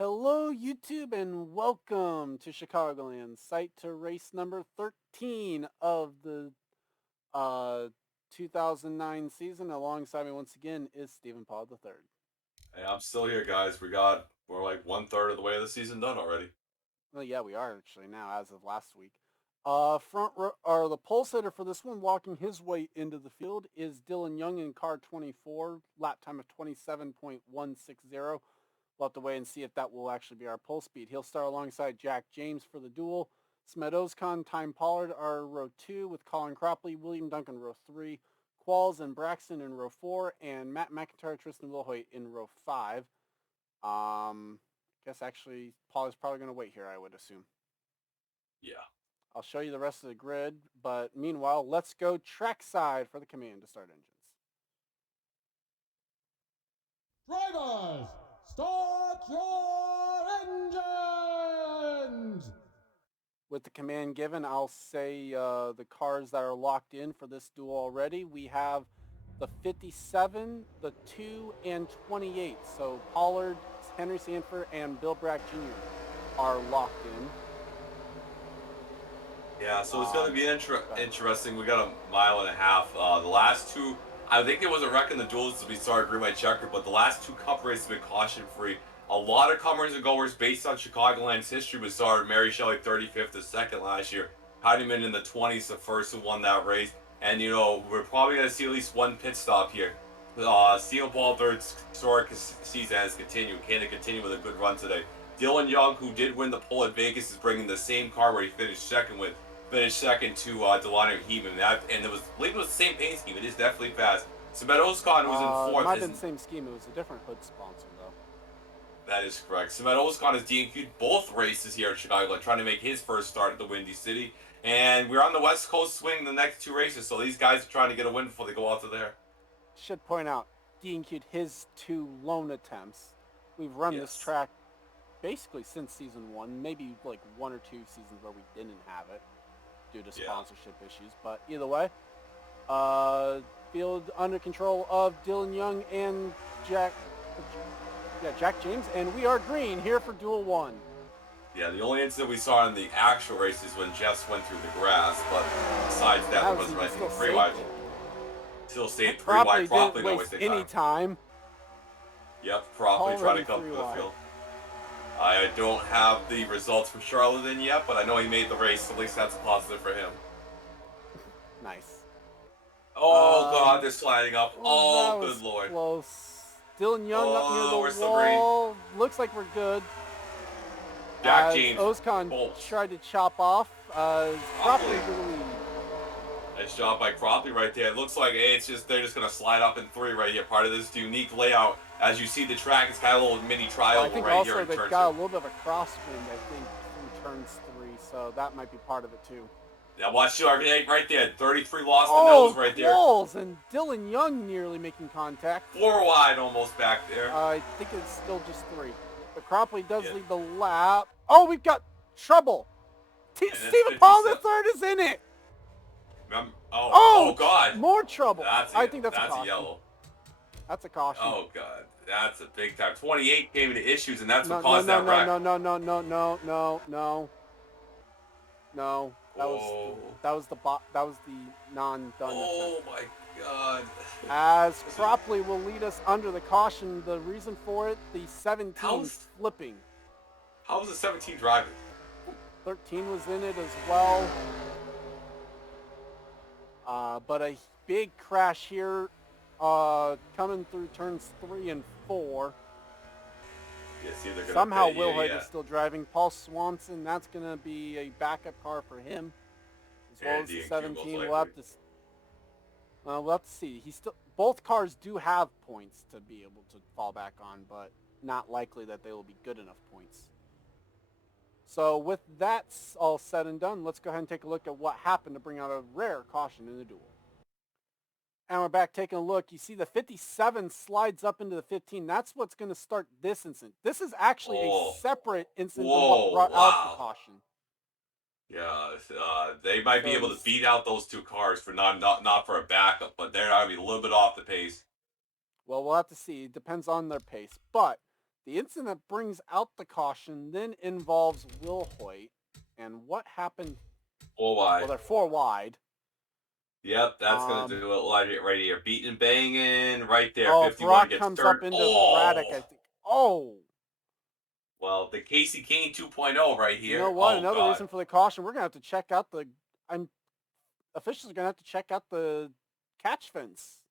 Hello, YouTube, and welcome to Chicagoland, site to race number 13 of the uh, 2009 season. Alongside me once again is Stephen Paul III. Hey, I'm still here, guys. We're like 1/3 of the way of the season done already. Well, yeah, we are actually now, as of last week. The pole sitter for this one, walking his way into the field, is Dylan Young in car 24, lap time of 27.160. We'll have to wait and see if that will actually be our pole speed. He'll start alongside Jack James for the duel. Smed Ozcon, Time Pollard are row 2 with Colin Cropley, William Duncan row 3, Qualls and Braxton in row 4, and Matt McIntyre, Tristan Wilhoit in row 5. Guess actually Paul is probably going to wait here, I would assume. Yeah. I'll show you the rest of the grid, but meanwhile, let's go trackside for the command to start engines. Drivers, start your engines! With the command given, I'll say the cars that are locked in for this duel already. We have the 57, the 2, and 28. So Pollard, Henry Sanford, and Bill Bragg Jr. are locked in. Yeah, so it's going to be But interesting. We got a mile and a half. The last two, I think it was a wreck in the duels to be started green by checker, but the last two cup races have been caution free. A lot of comers and goers based on Chicagoland's history was started. Mary Shelley 35th to second last year. Heidemann in the 20s, the first who won that race. And, we're probably going to see at least one pit stop here. Stephen Paul third's historic season has continued. Can it continue with a good run today? Dylan Young, who did win the pole at Vegas, is bringing the same car where he finished second to Delano Heeman. And it was, I believe it was the same paint scheme. It is definitely fast. Samet Ozkan, who was in it fourth, might have been the same scheme. It was a different hood sponsor, though. that is correct. Samet Ozkan has DNQ'd both races here at Chicago, trying to make his first start at the Windy City. And we're on the West Coast swing the next two races, so these guys are trying to get a win before they go out to there. Should point out, DNQ'd his 2 lone attempts. We've run this Yes. track basically since season 1, maybe like 1 or 2 seasons where we didn't have it due to sponsorship issues. But either way, field under control of Dylan Young and Jack James, and we are green here for Duel 1. Yeah, the only incident we saw in the actual race is when Jess went through the grass, but besides that, there wasn't anything three wide. Still stayed three wide, Properly not didn't wasting waste any time. Yep, properly trying to come through the field. I don't have the results for Charlotte in yet, but I know he made the race, so at least that's a positive for him. Nice. Oh, God, they're sliding up. Oh, good Lord. Close. Dylan Young up near the wall. Looks like we're good. Jack James. Ozcon tried to chop off. Cropley for the lead. Nice job by Cropley right there. It looks like they're just gonna slide up in 3 right here. Part of this unique layout. As you see the track, it's got a little mini trial right here. I think also they've got a little bit of a crosswind, I think, from turns 3, so that might be part of it too. Yeah, watch right there. 33 lost the nose right there. Walls and Dylan Young nearly making contact. 4 wide almost back there. I think it's still just 3. But Cropley does lead the lap. Oh, we've got trouble. Stephen Paul III is in it. Oh, God. More trouble. I think that's a yellow. That's a caution. Oh, God. That's a big time. 28 came into issues, and that's what caused that wreck. No. That was the non-done. Oh, my God. As Cropley will lead us under the caution. The reason for it, the 17 flipping. How was the 17 driving? 13 was in it as well. But a big crash here coming through turns 3 and 4. Somehow Wilhoit is still driving. Paul Swanson, that's going to be a backup car for him. As well as the 17. We'll have to see. Both cars do have points to be able to fall back on, but not likely that they will be good enough points. So with that all said and done, let's go ahead and take a look at what happened to bring out a rare caution in the duel. And we're back taking a look. You see the 57 slides up into the 15. That's what's going to start this incident. This is actually a separate incident than what brought out the caution. Yeah, they might be able to beat out those 2 cars for not for a backup, but they're going to be a little bit off the pace. Well, we'll have to see. It depends on their pace. But The incident that brings out the caution then involves Will Hoyt. And what happened? 4 wide. Well, they're 4 wide. Yep, that's going to do it right here. Beating and banging right there. Oh, 51 Brock gets comes turned. up into Braddock, I think. Oh! Well, the Casey Kane 2.0 right here. You know what? Oh, Another God. reason for the caution, we're going to have to check out the... officials are going to have to check out the catch fence.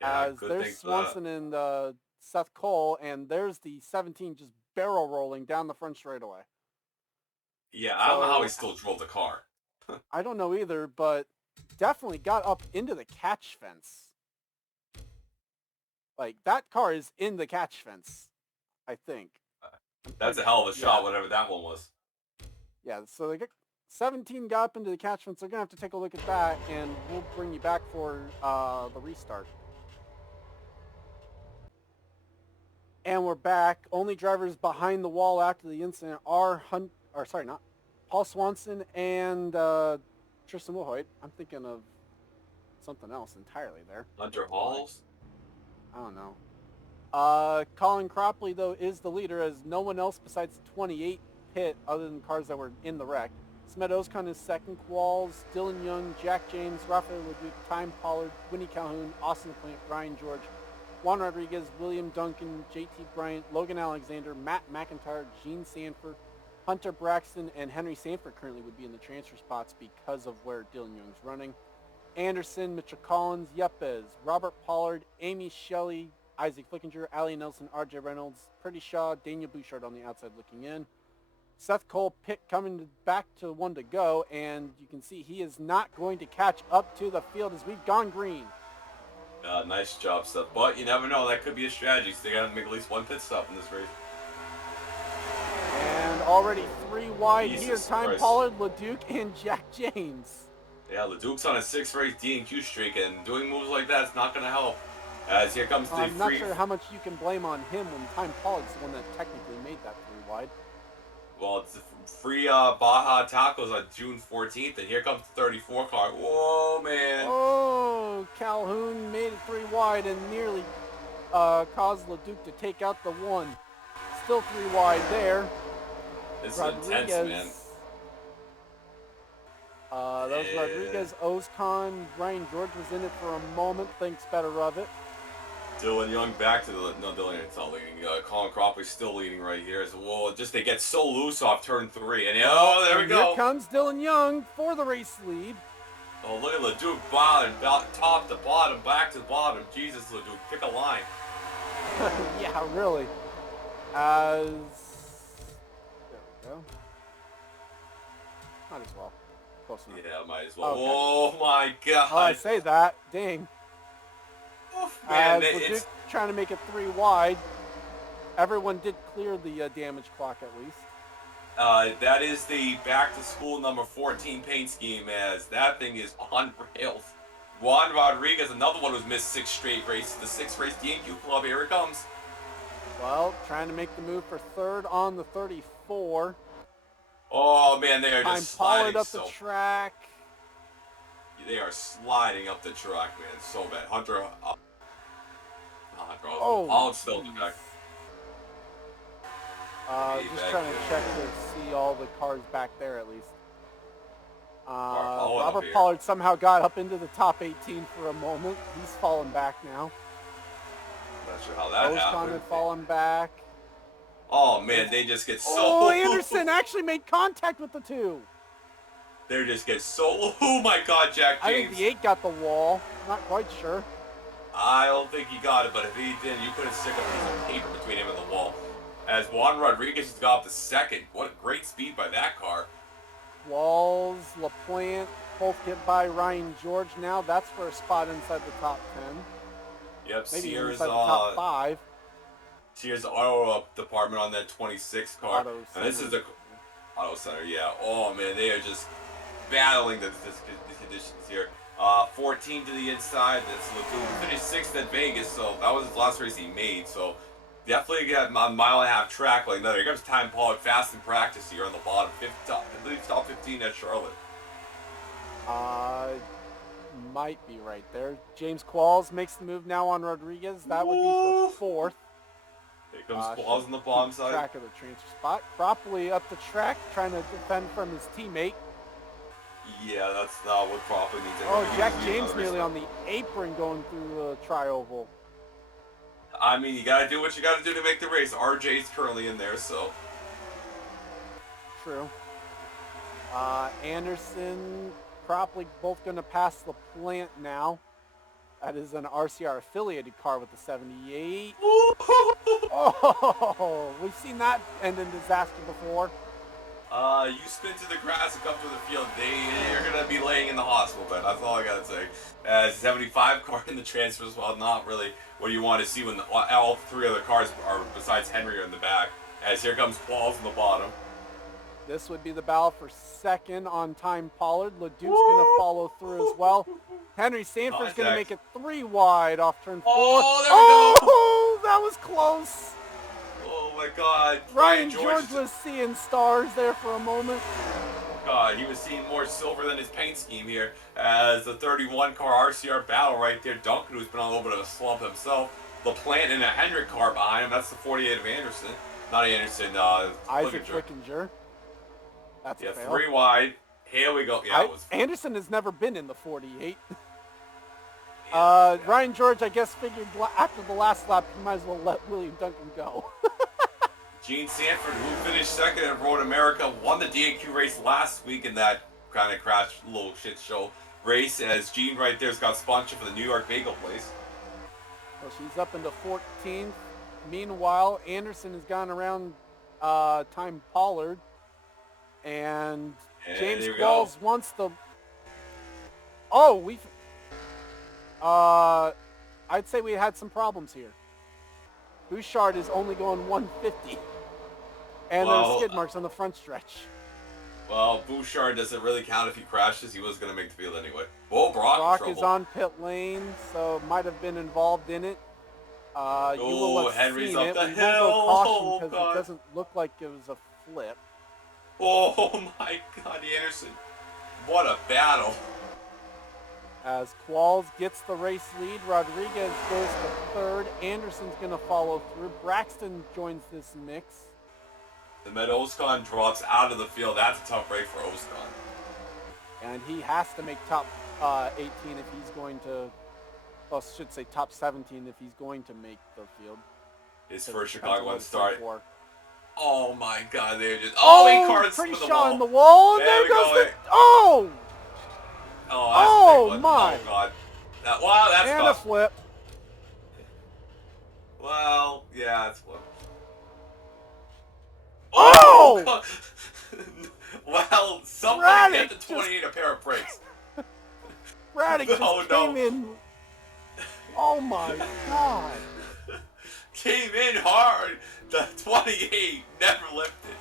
Yeah, As good there's thing for that. Swanson and Seth Cole, and there's the 17 just barrel rolling down the front straightaway. Yeah, I don't know how he still drove the car. I don't know either, but definitely got up into the catch fence. Like, that car is in the catch fence, I think. That's a hell of a shot, yeah. whatever that one was. Yeah, so they get 17 got up into the catch fence. They're going to have to take a look at that, and we'll bring you back for the restart. And we're back. Only drivers behind the wall after the incident are Paul Swanson and Tristan Wilhoit. I'm thinking of something else entirely there. Hunter Halls? I don't know. Colin Cropley, though, is the leader, as no one else besides the 28 pit other than cars that were in the wreck. Smed Oscon is second. Qualls, Dylan Young, Jack James, Rafael Leduc, Time Pollard, Winnie Calhoun, Austin Plant, Ryan George, Juan Rodriguez, William Duncan, JT Bryant, Logan Alexander, Matt McIntyre, Gene Sanford, Hunter Braxton, and Henry Sanford currently would be in the transfer spots because of where Dylan Young's running. Anderson, Mitchell Collins, Yepes, Robert Pollard, Amy Shelley, Isaac Flickinger, Ali Nelson, RJ Reynolds, Pretty Shaw, Daniel Bouchard on the outside looking in. Seth Cole Pitt coming back to one to go, and you can see he is not going to catch up to the field as we've gone green. Nice job, Seth. But you never know. That could be a strategy. So they got to make at least one pit stop in this race. And already 3 wide Jesus here. Time Christ. Pollard, Leduc, and Jack James. Yeah, Leduc's on a 6-race D&Q streak, and doing moves like that is not going to help. As here comes the I'm not sure how much you can blame on him when Time Pollard's the one that technically made that 3 wide. Well, it's the free Baja Tacos on June 14th, and here comes the 34 car. Whoa, man. Oh, Calhoun made it 3 wide and nearly caused Leduc to take out the 1. Still 3 wide there. This is intense, man. That was Rodriguez, Oscon. Ryan George was in it for a moment. Thinks better of it. Dylan Young back to the... No, Dylan Young's not leading. Colin Cropley's still leading right here. So, whoa, just they get so loose off turn 3. And, oh, there we go. Here comes Dylan Young for the race lead. Oh, look at Leduc bottom, top to bottom, back to bottom. Jesus, Leduc, pick a line. Yeah, really. As... There we go. Might as well. Close enough. Yeah, might as well. Okay. Oh, my God. Oh, I say that. Dang. Oof, man, Leduc trying to make it 3 wide. Everyone did clear the damage clock at least. That is the back-to-school number 14 paint scheme, as that thing is on rails. Juan Rodriguez, another one who's missed 6 straight races. The 6-race D&Q club, here it comes. Well, trying to make the move for 3rd on the 34. Oh, man, they are Time just Pollard sliding up the track. They are sliding up the track, man. So bad. Hunter... Oh, Pollard's still in the back. just trying to check to see all the cars back there at least. Robert Pollard somehow got up into the top 18 for a moment. He's fallen back now. Not sure how that happened. had fallen back. Oh, man, they just get so... Oh, Anderson actually made contact with the 2. They just get so... Oh, my God, Jack James. I think the 8 got the wall. Not quite sure. I don't think he got it, but if he did, you couldn't stick a piece of paper between him and the wall. As Juan Rodriguez has got up to 2nd. What a great speed by that car. Walls, LaPlante, both get by Ryan George now. That's for a spot inside the top 10. Yep, Maybe Sears, inside the top 5. Sears Auto department on that 26 car. Auto and this is the Auto Center, yeah. Oh, man, they are just battling the conditions here. 14 to the inside. That's Leduc. Finished 6th at Vegas, so that was his last race he made. So definitely got a 1.5 mile track like that. Here comes Time Pollard fast in practice here on the bottom. I believe top 15 at Charlotte. Might be right there. James Qualls makes the move now on Rodriguez. That would be for 4th. comes Qualls on the bottom side. Track of the transfer spot. Cropley up the track, trying to defend from his teammate. Yeah, that's not what Cropley needs. Oh, Jack James nearly on the apron going through the tri-oval. I mean, you gotta do what you gotta do to make the race. RJ's currently in there, so. True. Anderson, Cropley both going to pass the plant now. That is an RCR affiliated car with the 78. Oh, we've seen that end in disaster before. You spin to the grass and come to the field. They're going to be laying in the hospital bed. That's all I got to say. 75 car in the transfers, well, not really what you want to see when all three other cars are, besides Henry, are in the back. As here comes Qualls in the bottom. This would be the battle for second on time Pollard. LeDuc's going to follow through as well. Henry Sanford's going to make it 3 wide off turn 4. Oh, that was close. Oh, my God. Ryan George was seeing stars there for a moment. God, he was seeing more silver than his paint scheme here. As the 31 car RCR battle right there. Duncan, who's been on a little bit of a slump himself. LaPlante in a Hendrick car behind him. That's the 48 of Anderson. Not Anderson, Isaac Flickinger. That's a fail. 3 wide. Here we go. Yeah, Anderson has never been in the 48. Ryan George, I guess, figured after the last lap, he might as well let William Duncan go. Gene Sanford, who finished second at Road America, won the DAQ race last week in that kind of crash, little shit show race, as Gene right there's got sponsorship for the New York Bagel Place. Well, she's up into 14th. Meanwhile, Anderson has gone around time Pollard. And James Qualls wants the... Oh, I'd say we had some problems here. Bouchard is only going 150. And there's skid marks on the front stretch. Well, Bouchard doesn't really count if he crashes. He was going to make the field anyway. Whoa, Brock is on pit lane, so might have been involved in it. You will have Henry's seen up it. the We hill. will go caution because it doesn't look like it was a flip. Oh my God, Anderson. What a battle. As Qualls gets the race lead, Rodriguez goes to third. Anderson's going to follow through. Braxton joins this mix. The Med Oscon drops out of the field. That's a tough break for Oscon. And he has to make top 18 if he's going to, well, I should say top 17 if he's going to make the field. His first Chicagoland start. For. Oh my God, they're just... he cards pretty the shot wall. in the wall. And there goes the... Oh! Oh, my. Oh, God. Wow, that's and tough. A flip. Well, yeah, it's flip. Oh! Well, somebody get the 28 a pair of brakes. Braddock just came in. Oh my God. Came in hard. The 28 never lifted.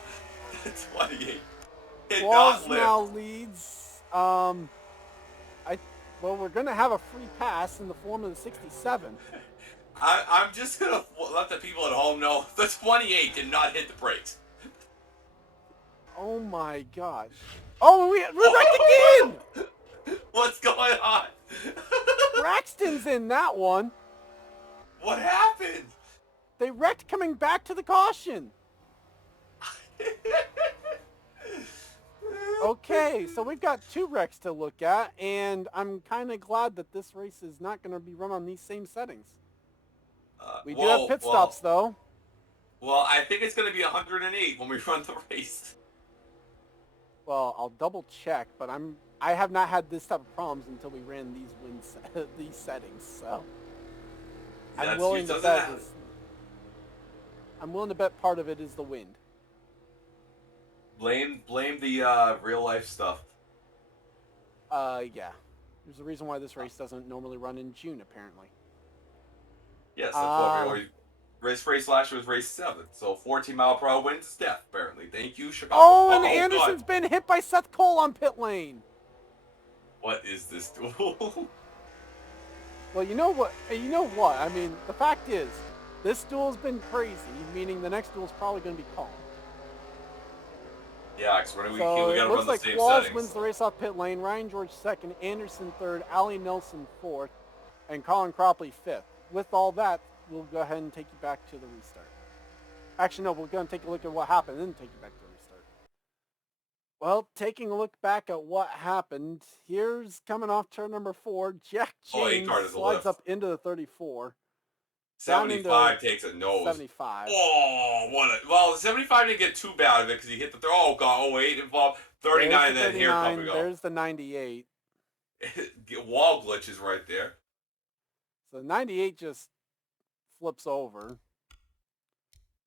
The 28 did not lift. Now leads. Well, we're going to have a free pass in the form of the 67. I'm just going to let the people at home know the 28 did not hit the brakes. Oh my gosh. Oh, we're wrecked again! What's going on? Braxton's in that one. What happened? They wrecked coming back to the caution. Okay, so we've got 2 wrecks to look at, and I'm kind of glad that this race is not going to be run on these same settings. We do have pit stops, though. Well, I think it's going to be 108 when we run the race. Well, I'll double check, but I have not had this type of problems until we ran these settings. So I'm willing to bet part of it is the wind. Blame the real life stuff. Yeah. There's a reason why this race doesn't normally run in June, apparently. Yes, that's what race last year was race 7, so 14-mile-per-hour wind is death, apparently. Thank you, Chicago. Oh, and Anderson's been hit by Seth Cole on pit lane. What is this duel? Well, you know what? I mean, the fact is, this duel's been crazy, meaning the next duel's probably going to be calm. Yeah, because we got to run the same settings. It looks like Qualls wins the race off pit lane, Ryan George second, Anderson third, Allie Nelson fourth, and Colin Cropley fifth. With all that, we'll go ahead and take you back to the restart. Actually, no, we're going to take a look at what happened and then take you back to the restart. Well, taking a look back at what happened, here's coming off turn number 4. Jack Oh, James 8 card is a slides lift. up into the 34. 75 takes a nose. 75. Oh, what a... Well, 75 didn't get too bad of it because he hit the throw. Oh, God. Oh, 8 involved. 39 and then here come we go. There's the 98. Wall glitches right there. So 98 just flips over.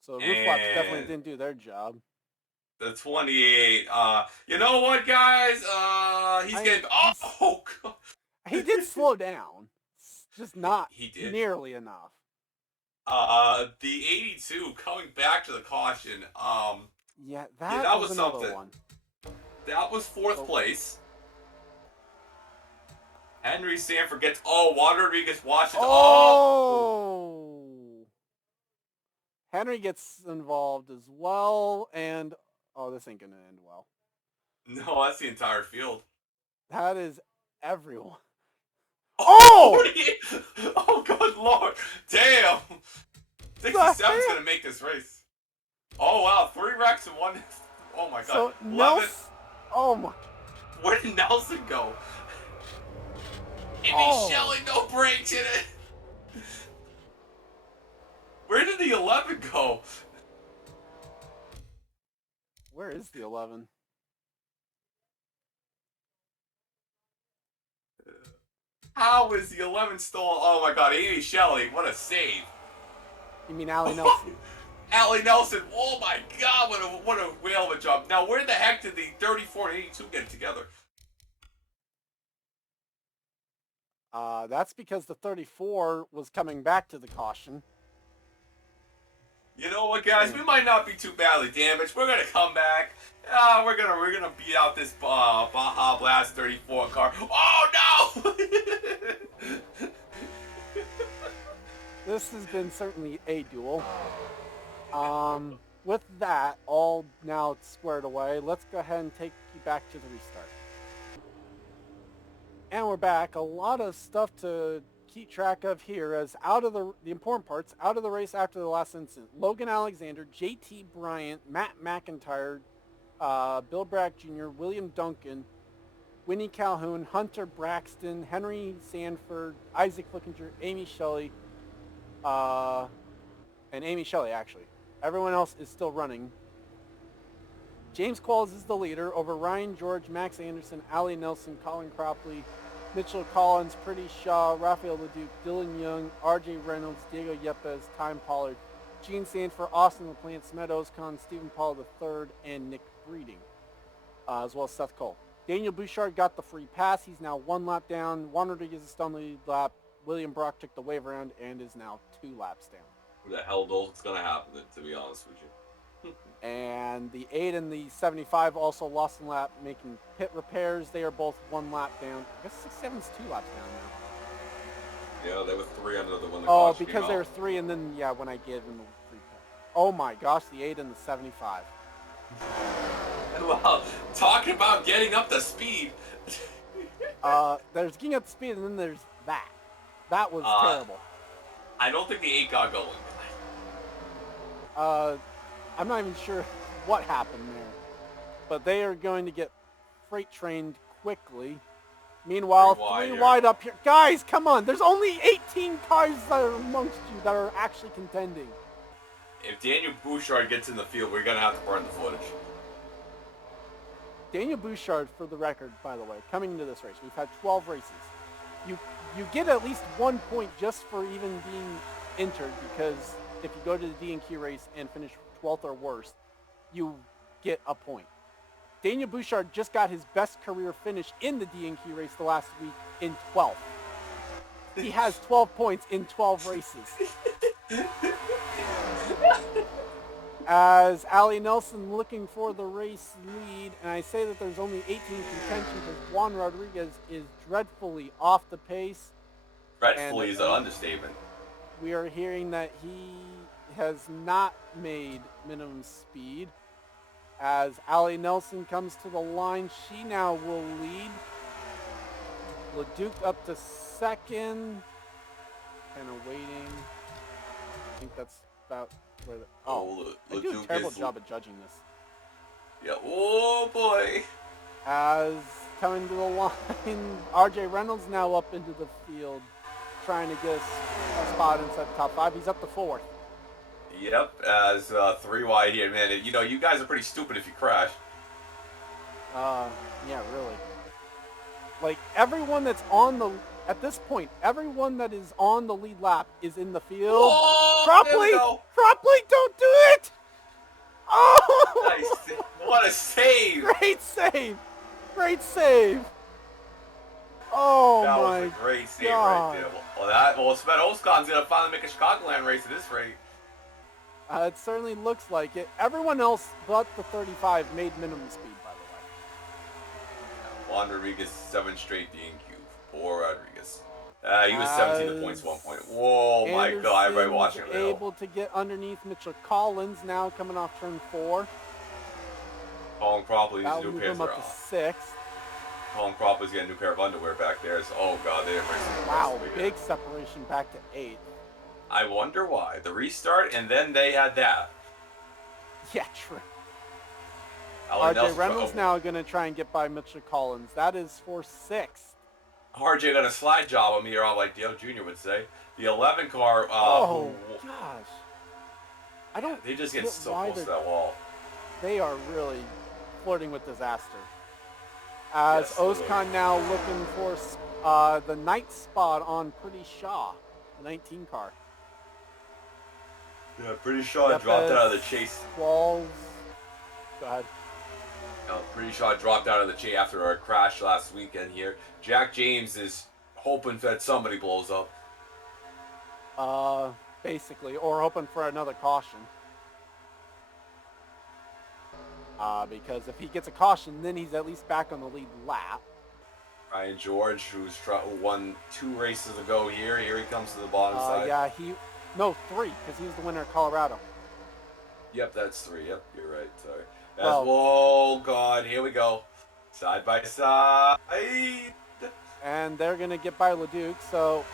So roof flaps definitely didn't do their job. The 28. You know what, guys? He's getting... Oh, God. He did slow down. Just not he did. Nearly enough. The 82 coming back to the caution. Yeah, that was another something. one. That was 4th place. Henry Sanford gets... Oh, Juan Rodriguez watches... Oh! Henry gets involved as well, and... Oh, this ain't going to end well. No, that's the entire field. That is everyone. Oh! Oh, good Lord. Damn. 67's going to make this race. Oh, wow. 3 wrecks and 1... Oh, my God. So, Nelson... Oh, my... Where did Nelson go? Amy Shelley, no brakes in it. Where did the 11 go? Where is the 11? How is the 11 still? Oh my God, Amy Shelley, what a save! You mean Allie Nelson? Allie Nelson, oh my God, what a whale of a job. Now, where the heck did the 34 and 82 get together? That's because the 34 was coming back to the caution. You know what, guys? We might not be too badly damaged. We're gonna come back. We're gonna beat out this Baja Blast 34 car. Oh no! This has been certainly a duel. With that all now squared away, let's go ahead and take you back to the restart. And we're back. A lot of stuff to keep track of here, as out of the important parts, out of the race after the last incident. Logan Alexander, JT Bryant, Matt McIntyre, Bill Brack Jr., William Duncan, Winnie Calhoun, Hunter Braxton, Henry Sanford, Isaac Flickinger, Amy Shelley, and Amy Shelley, actually. Everyone else is still running. James Qualls is the leader over Ryan George, Max Anderson, Allie Nelson, Colin Cropley, Mitchell Collins, Pretty Shaw, Raphael Leduc, Dylan Young, RJ Reynolds, Diego Yepes, Time Pollard, Gene Sanford, Austin LaPlante, Smed Oscon, Stephen Paul III, and Nick Breeding, as well as Seth Cole. Daniel Bouchard got the free pass. He's now 1 lap down. Juan Rodriguez is still on the lead lap. William Brock took the wave around and is now 2 laps down. Who the hell knows what's going to happen, to be honest with you. And the 8 and the 75 also lost a lap, making pit repairs. They are both 1 lap down. I guess 67's 2 laps down now. Yeah, they were 3 under the one. Oh, because they were 3, and then, yeah, when I gave them the free pass. Oh my gosh, the 8 and the 75. Well, talking about getting up to speed. There's getting up to speed, and then there's that. That was terrible. I don't think the 8 got going. I'm not even sure what happened there. But they are going to get freight trained quickly. Meanwhile, 3 wide up here. Guys, come on. There's only 18 cars that are amongst you that are actually contending. If Daniel Bouchard gets in the field, we're going to have to burn the footage. Daniel Bouchard, for the record, by the way, coming into this race, we've had 12 races. You get at least 1 point just for even being entered, because if you go to the D&Q race and finish 12th or worse, you get a point. Daniel Bouchard just got his best career finish in the D&Q race the last week in 12th. He has 12 points in 12 races. As Allie Nelson looking for the race lead, and I say that there's only 18 contention because Juan Rodriguez is dreadfully off the pace. Dreadfully is an understatement. We are hearing that he has not made minimum speed. As Allie Nelson comes to the line, she now will lead. Leduc up to second. Kind of waiting. I think that's that where? Oh, I do a Leduc terrible is... job at judging this. Yeah, oh boy. As coming to the line, R.J. Reynolds now up into the field, trying to get a spot inside the top 5. He's up to 4th. Yep, as 3 wide here, man. You know, you guys are pretty stupid if you crash. Yeah, really. Like, everyone that's on the... At this point, everyone that is on the lead lap is in the field. Oh, Cropley! Cropley, don't do it! Oh! Nice. What a save! Great save! Great save! Oh that my was a great save God. right there. Well, Sven Oscon's gonna finally make a Chicagoland race at this rate. It certainly looks like it. Everyone else but the 35 made minimum speed, by the way. Juan Rodriguez, 7 straight DNQ. Poor Rodriguez. He was 17 to points 1 point. Whoa, my God! Everybody watching it. Able to get underneath Mitchell Collins now coming off turn 4. Colin Cropley's That'll new move pairs him up are to off. 6th. Colin Cropley's getting a new pair of underwear back there. So, oh God, they didn't race the Wow, big separation back to 8th. I wonder why. The restart, and then they had that. Yeah, true. RJ RJ Reynolds now going to try and get by Mitchell Collins. That is for 6th. RJ got a slide job on me, or like Dale Jr. would say. The 11 car. Oh gosh, I don't. They just get so why close to that wall. They are really flirting with disaster. As Yes, Oscon now looking for the 9th spot on Pretty Shaw, the 19 car. Yeah, Pretty Shaw dropped out of the chase. Walls. Go ahead. Pretty Shaw dropped out of the chase after our crash last weekend here. Jack James is hoping that somebody blows up. Basically, or hoping for another caution. Because if he gets a caution, then he's at least back on the lead lap. Ryan George, who won 2 races ago here. Here he comes to the bottom side. Yeah, 3, because he was the winner of Colorado. Yep, that's 3. Yep, you're right. Sorry. Well, oh, God, here we go. Side by side. And they're going to get by Leduc, so...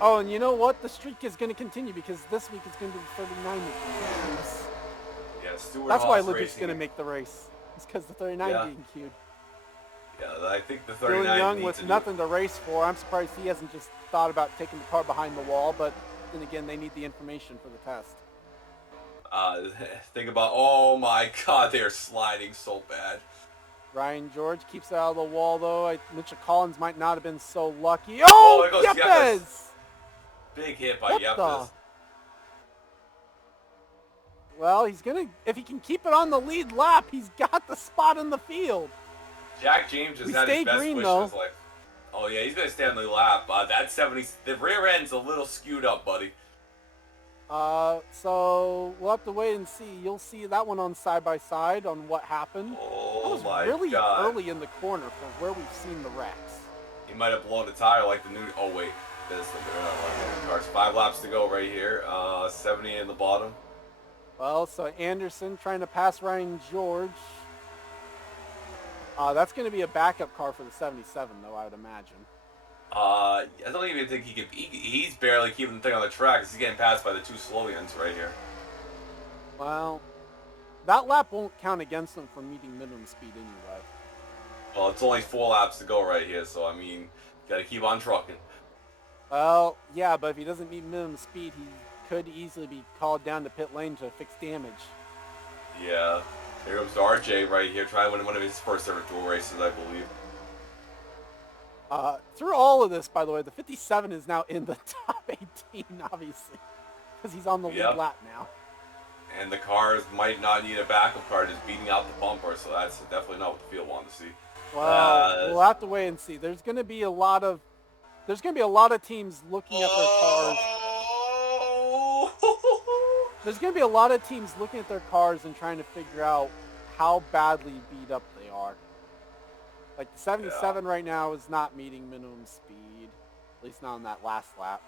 Oh, and you know what? The streak is going to continue, because this week it's going to be 39 games. Yeah, Stuart That's Haas why Leduc's racing. going to make the race. It's because the 39 being queued. Yeah, I think the 39 Dylan Young needs with to nothing to race for. I'm surprised he hasn't just thought about taking the car behind the wall, but then again, they need the information for the test. Think about, oh my God, they are sliding so bad. Ryan George keeps it out of the wall, though. Mitchell Collins might not have been so lucky. Oh, there goes Yepes! Big hit by What Yepes. the? Well, he's going to... If he can keep it on the lead lap, he's got the spot in the field. Jack James has had his best wish in his life. Oh, yeah, he's going to stay on the lap. That 70... The rear end's a little skewed up, buddy. So we'll have to wait and see. You'll see that one on side-by-side on what happened. Oh, that was really God. early in the corner for where we've seen the wrecks. He might have blown a tire like the new... Oh, wait. This is the cars. 5 laps to go right here. 70 in the bottom. Well, so Anderson trying to pass Ryan George. That's going to be a backup car for the 77, though, I would imagine. I don't even think he can... He's barely keeping the thing on the track. He's getting passed by the 2 Slovians right here. Well, that lap won't count against him for meeting minimum speed anyway. Well, it's only 4 laps to go right here, so, I mean, you got to keep on trucking. Well, yeah, but if he doesn't meet minimum speed, he could easily be called down to pit lane to fix damage. Yeah. Here comes RJ right here, trying to win one of his first ever dual races, I believe. Through all of this, by the way, the 57 is now in the top 18, obviously, because he's on the lead lap now. And the cars might not need a backup car, just beating out the bumper, so that's definitely not what the field wanted to see. Well, we'll have to wait and see. There's going to be a lot of teams looking at their cars. There's going to be a lot of teams looking at their cars and trying to figure out how badly beat up they are. Like the 77 right now is not meeting minimum speed, at least not on that last lap.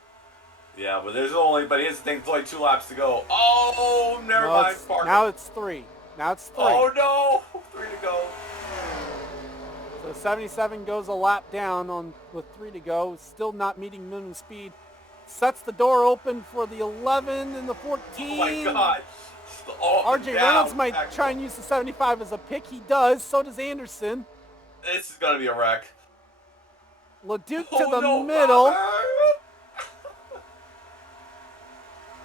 Yeah, but here's the thing, it's only 2 laps to go. Oh, never mind. Now it's 3. Now it's 3. Oh no, 3 to go. So 77 goes a lap down with 3 to go, still not meeting minimum speed. sets the door open for the 11 and the 14. Oh my God. RJ Reynolds might try and use the 75 as a pick. He does. So does Anderson. This is going to be a wreck. LeDuc to the middle. Robert.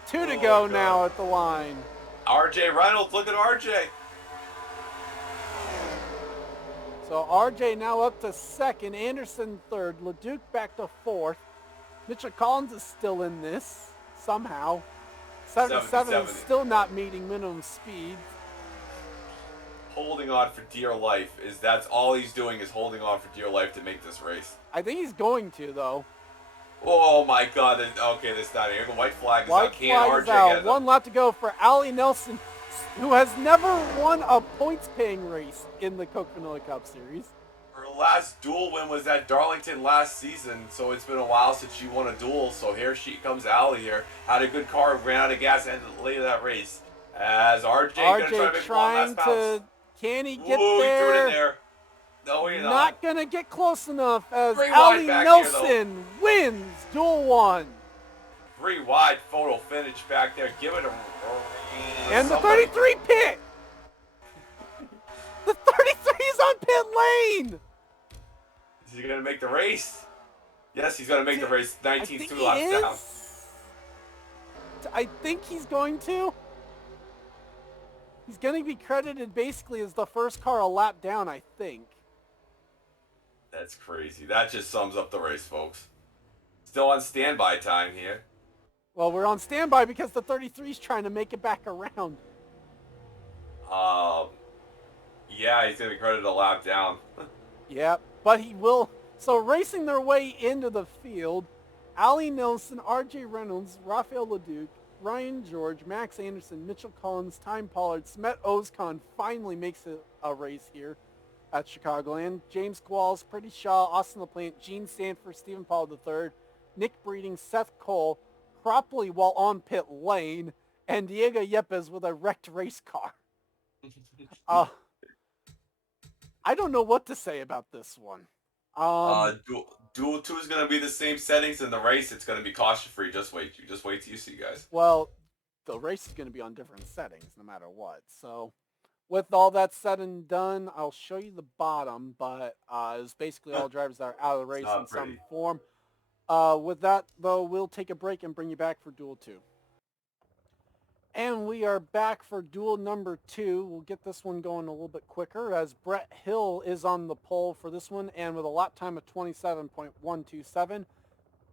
2 to go now at the line. RJ Reynolds, look at RJ. So RJ now up to second, Anderson third, LeDuc back to fourth. Mitchell Collins is still in this somehow. 77 is still not meeting minimum speed. Holding on for dear life that's all he's doing is holding on for dear life to make this race. I think he's going to though. Oh my God! Okay, this not here. The white flag is out. Can't RJ get 1 lap to go for Ali Nelson, who has never won a points-paying race in the Coke Vanilla Cup Series. Her last duel win was at Darlington last season, so it's been a while since she won a duel. So here she comes, Ali here. Had a good car, ran out of gas, and late of that race. As RJ gonna trying to, can he get there? there? He threw it in there. No, he's not gonna get close enough as Ali Nelson wins Duel 1. 3 wide photo finish back there. Give it a and the 33 pit. The 33 is on pit lane. Is he gonna make the race? Yes, he's gonna make the race. 19th, 2 laps down. I think he's going to. He's going to be credited basically as the first car a lap down, I think. That's crazy. That just sums up the race, folks. Still on standby time here. Well, we're on standby because the 33 is trying to make it back around. Yeah, he's going to be credited a lap down. Yeah, but he will. So racing their way into the field, Ali Nelson, RJ Reynolds, Rafael LeDuc, Ryan George, Max Anderson, Mitchell Collins, Time Pollard, Smet Ozcon finally makes a race here at Chicagoland. James Qualls, Pretty Shaw, Austin LaPlante, Gene Sanford, Stephen Pollard III, Nick Breeding, Seth Cole, Cropley while on pit lane, and Diego Yepes with a wrecked race car. I don't know what to say about this one. Duel 2 is going to be the same settings in the race. It's going to be caution-free. Just wait till you see, guys. Well, the race is going to be on different settings no matter what. So with all that said and done, I'll show you the bottom, but it's basically all drivers that are out of the race in some form. With that, though, we'll take a break and bring you back for Duel 2. And we are back for Duel number 2. We'll get this one going a little bit quicker as Brett Hill is on the pole for this one, and with a lap time of 27.127.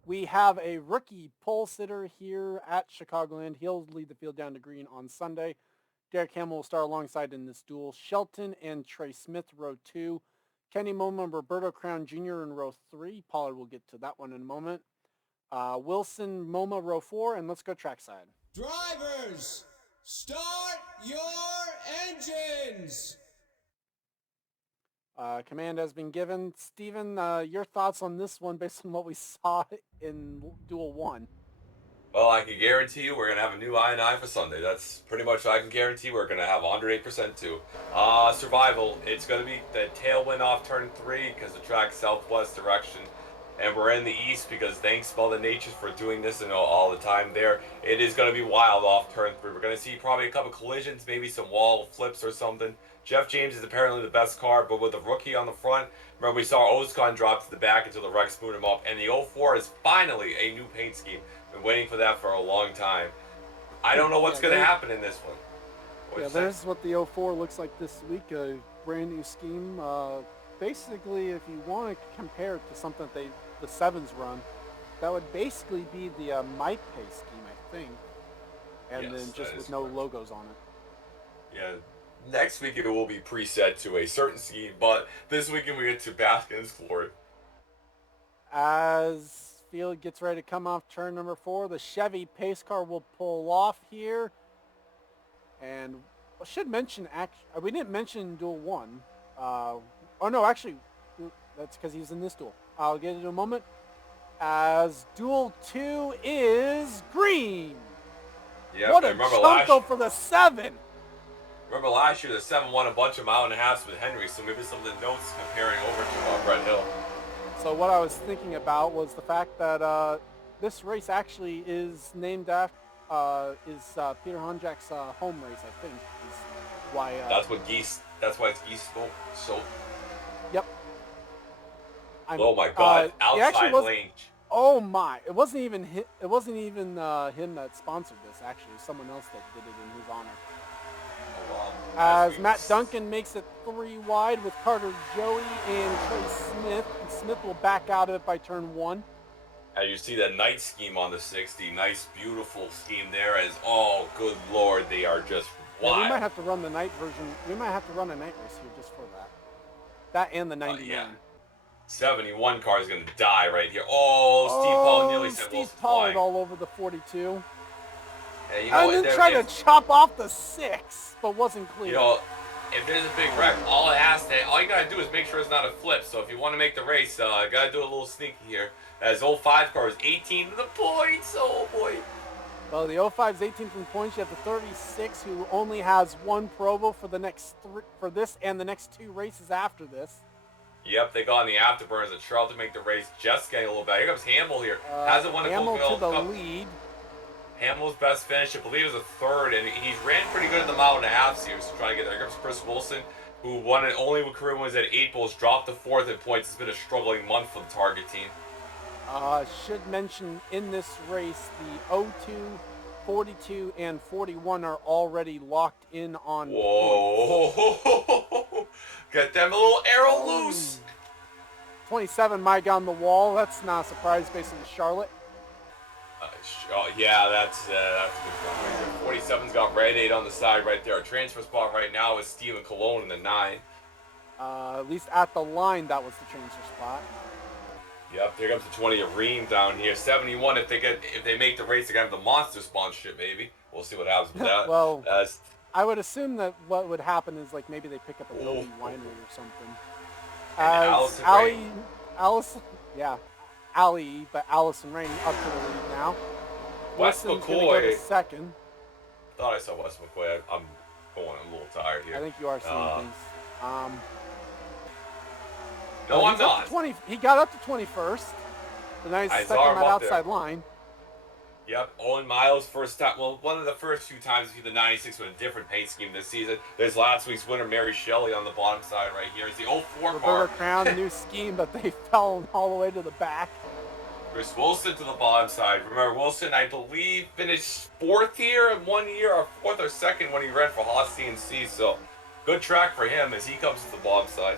We have a rookie pole sitter here at Chicagoland. He'll lead the field down to green on Sunday. Derek Hamill will start alongside in this duel. Shelton and Trey Smith, row 2. Kenny Moma and Roberto Crown Jr. in row 3. Pollard will get to that one in a moment. Wilson, Moma, row 4, and let's go trackside. Drivers, start your engines! Command has been given. Steven, your thoughts on this one based on what we saw in Duel 1? Well, I can guarantee you we're going to have a new I&I for Sunday. That's pretty much what I can guarantee. We're going to have 108% too. Survival, it's going to be the tailwind off turn 3 because the track's southwest direction. And we're in the east because thanks Mother Nature for doing this all the time there. It is going to be wild off turn 3. We're going to see probably a couple collisions, maybe some wall flips or something. Jeff James is apparently the best car, but with a rookie on the front, remember we saw Ozcon drop to the back until the wreck spooned him up. And the 04 is finally a new paint scheme. Been waiting for that for a long time. I don't know what's going to happen in this one. There's what the 04 looks like this week. A brand new scheme. Basically, if you want to compare it to something that the Sevens run, that would basically be the My Pay scheme, I think. And then just with no logos on it. Yeah. Next week it will be preset to a certain scheme, but this weekend we get to bask in its glory. As field gets ready to come off turn number 4, the Chevy pace car will pull off here. And I should mention, we didn't mention Duel 1. Oh no, actually, that's because he's in this duel. I'll get it in a moment. As Duel 2 is green. Yeah, what a chunko for the 7. Remember last year the 7 won a bunch of mile and a halves with Henry, so maybe some of the notes comparing over to Brett Hill. So what I was thinking about was the fact that this race actually is named after Peter Honjak's home race, I think. Is why. That's what geese. That's why it's geese smoke. So. Yep. Oh my God! Outside lane. Oh my! It wasn't even him that sponsored this. Actually, it was someone else that did it in his honor. Oh, wow. As Matt Duncan makes it 3 wide with Carter Joey and Trey Smith. And Smith will back out of it by turn 1. As you see the night scheme on the 60, nice, beautiful scheme there. As oh, good lord, they are just wild. Yeah, we might have to run the night version. We might have to run a night race here just for that. That and the 99. Yeah. 71 car is going to die right here. Oh, Steve Paul nearly said Steve Pollard all over the 42. Yeah, you know, and then tried to chop off the 6, but wasn't clear. You know, if there's a big wreck, all you gotta do is make sure it's not a flip. So if you want to make the race, gotta do a little sneaky here. As 05 car is 18 to the points. Oh boy. Well, the 05's 18 from points. You have the 36 who only has 1 Provo for the next for this and the next 2 races after this. Yep, they got in the afterburners at Charlotte to make the race. Just getting a little better. Here comes Hamill here. Hasn't won the Hamill to the Cup. lead. Hamill's best finish, I believe, is a 3rd, and he's ran pretty good in the mile and a half series. So trying to get there. Here comes Chris Wilson, who won it only with career wins at 8 Bulls, dropped to 4th in points. It's been a struggling month for the Target team. Should mention in this race, the 02, 42, and 41 are already locked in on Whoa! Get them a little arrow loose. 27 Mike on the wall. That's not a surprise based on Charlotte. Yeah, that's a good one right there. 47's got Red 8 on the side right there. Our transfer spot right now is Steven Cologne in the 9. At least at the line, that was the transfer spot. Yep, here comes the 20 of Ream down here. 71, if they make the race, they're gonna have the monster sponsorship, maybe. We'll see what happens with that. Well, I would assume that what would happen is like maybe they pick up a Billy winery or something. Allison Rain up to the lead now. Wes Wilson's McCoy. Gonna go to second. Thought I saw Wes McCoy. I'm a little tired here. I think you are seeing things. No, I'm not. He got up to 21st. The nice second that outside line. Yep, Owen Miles first time. Well, one of the first few times he the 96 with a different paint scheme this season. There's last week's winner, Mary Shelley, on the bottom side right here. It's the 04 car. Roberta Crown, new scheme, but they fell all the way to the back. Chris Wilson to the bottom side. Remember, Wilson, I believe, finished 4th here in 1 year, or 4th or 2nd when he ran for Haas CNC. So, good track for him as he comes to the bottom side.